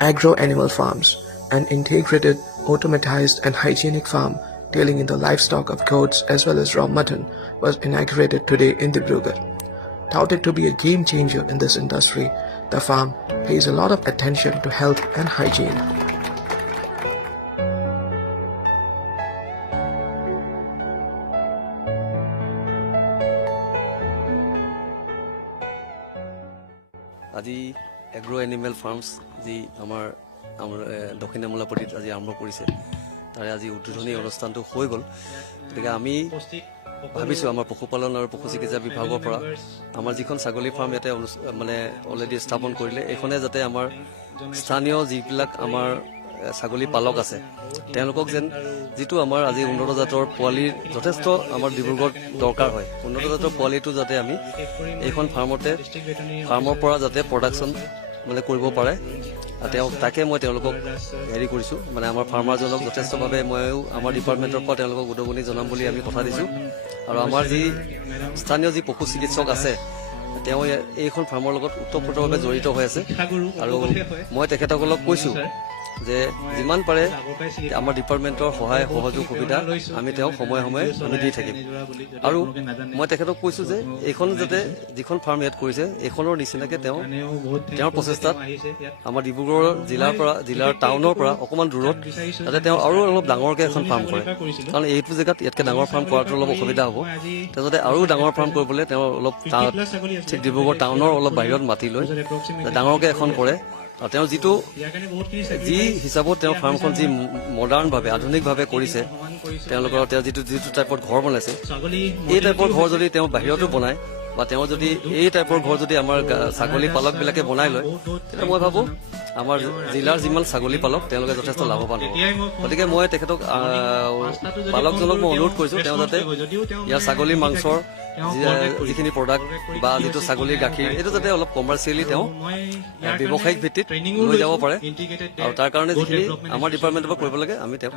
Agro Animal Farms, an integrated, automatized and hygienic farm dealing in the livestock of goats as well as raw mutton, was inaugurated today in Dibrugarh. Touted to be a game changer in this industry, the farm pays a lot of attention to health and hygiene. আজি agro animal farms যি আমাৰ দক্ষিণ আমোলাপট্টিত আজি আৰম্ভ কৰিছে তাৰে আজি উদ্বোধনী অনুষ্ঠানটো হৈ গ'ল। গতিকে আমি ভাবিছোঁ আমাৰ পশুপালন আৰু পশু চিকিৎসা বিভাগৰ পৰা আমাৰ যিখন ছাগলী ফাৰ্ম ইয়াতে মানে অলৰেডি স্থাপন কৰিলে এইখনে যাতে আমাৰ স্থানীয় যিবিলাক আমাৰ ছাগলী পালক আছে তেওঁলোকক যেন যিটো আমাৰ আজি উন্নত জাতৰ পোৱালিৰ যথেষ্ট আমাৰ ডিব্ৰুগড়ত দৰকাৰ হয়, উন্নত জাতৰ পোৱালিটো যাতে আমি এইখন ফাৰ্মৰ পৰা যাতে প্ৰডাকশ্যন মানে কৰিব পাৰে তাকে মই তেওঁলোকক হেৰি কৰিছোঁ, মানে আমাৰ ফাৰ্মাৰজনক যথেষ্টভাৱে ময়ো আমাৰ ডিপাৰ্টমেণ্টৰ পৰা তেওঁলোকক উদগনি জনাম বুলি আমি কথা দিছোঁ। আৰু আমাৰ যি স্থানীয় যি পশু চিকিৎসক আছে তেওঁ এইখন ফাৰ্মৰ লগত ওতঃপ্ৰোতভাৱে জড়িত হৈ আছে আৰু মই তেখেতসকলক কৈছোঁ যে যিমান পাৰে আমাৰ ডিপাৰ্টমেণ্টৰ সহায় সহযোগ সুবিধা আমি তেওঁক সময়ে সময়ে আমি দি থাকিম। আৰু মই তেখেতক কৈছোঁ যে এইখন যাতে যিখন ফাৰ্ম ইয়াত কৰিছে এইখনৰ নিচিনাকৈ তেওঁৰ প্ৰচেষ্টাত আমাৰ ডিব্ৰুগড় জিলাৰ টাউনৰ পৰা অকণমান দূৰত যাতে তেওঁ আৰু অলপ ডাঙৰকৈ এখন ফাৰ্ম কৰে, কাৰণ এইটো জেগাত ইয়াতকৈ ডাঙৰ ফাৰ্ম কৰাটো অলপ অসুবিধা হ'ব। তেওঁ যাতে আৰু ডাঙৰ ফাৰ্ম কৰিবলৈ তেওঁ অলপ ঠিক ডিব্ৰুগড় টাউনৰ অলপ বাহিৰত মাতি লৈ ডাঙৰকৈ এখন কৰে। আৰু তেওঁ যি হিচাপত তেওঁ ফাৰ্মখন যি মডাৰ্ণভাৱে আধুনিকভাৱে কৰিছে তেওঁলোকৰ তেওঁ যিটো টাইপৰ ঘৰ বনাইছে এই টাইপৰ ঘৰ যদি তেওঁ বাহিৰতো বনায় বা তেওঁ যদি এই টাইপৰ ঘৰ যদি আমাৰ ছাগলী পালকবিলাকে বনাই লয় তেতিয়া মই ভাবোঁ আমাৰ জিলাৰ যিমান ছাগলী পালক তেওঁলোকে যথেষ্ট লাভৱান হ'ব। গতিকে মই তেখেতক পালকজনক মই অনুৰোধ কৰিছোঁ তেওঁ যাতে ইয়াৰ ছাগলী মাংসৰ যিখিনি প্ৰডাক্ট বা যিটো ছাগলীৰ গাখীৰ এইটো যাতে অলপ কমাৰ্চিয়েলি তেওঁ ব্যৱসায়িক ভিত্তিত লৈ যাব পাৰে আৰু তাৰ কাৰণে যিখিনি আমাৰ ডিপাৰ্টমেণ্টৰ পৰা কৰিব লাগে আমি তেওঁক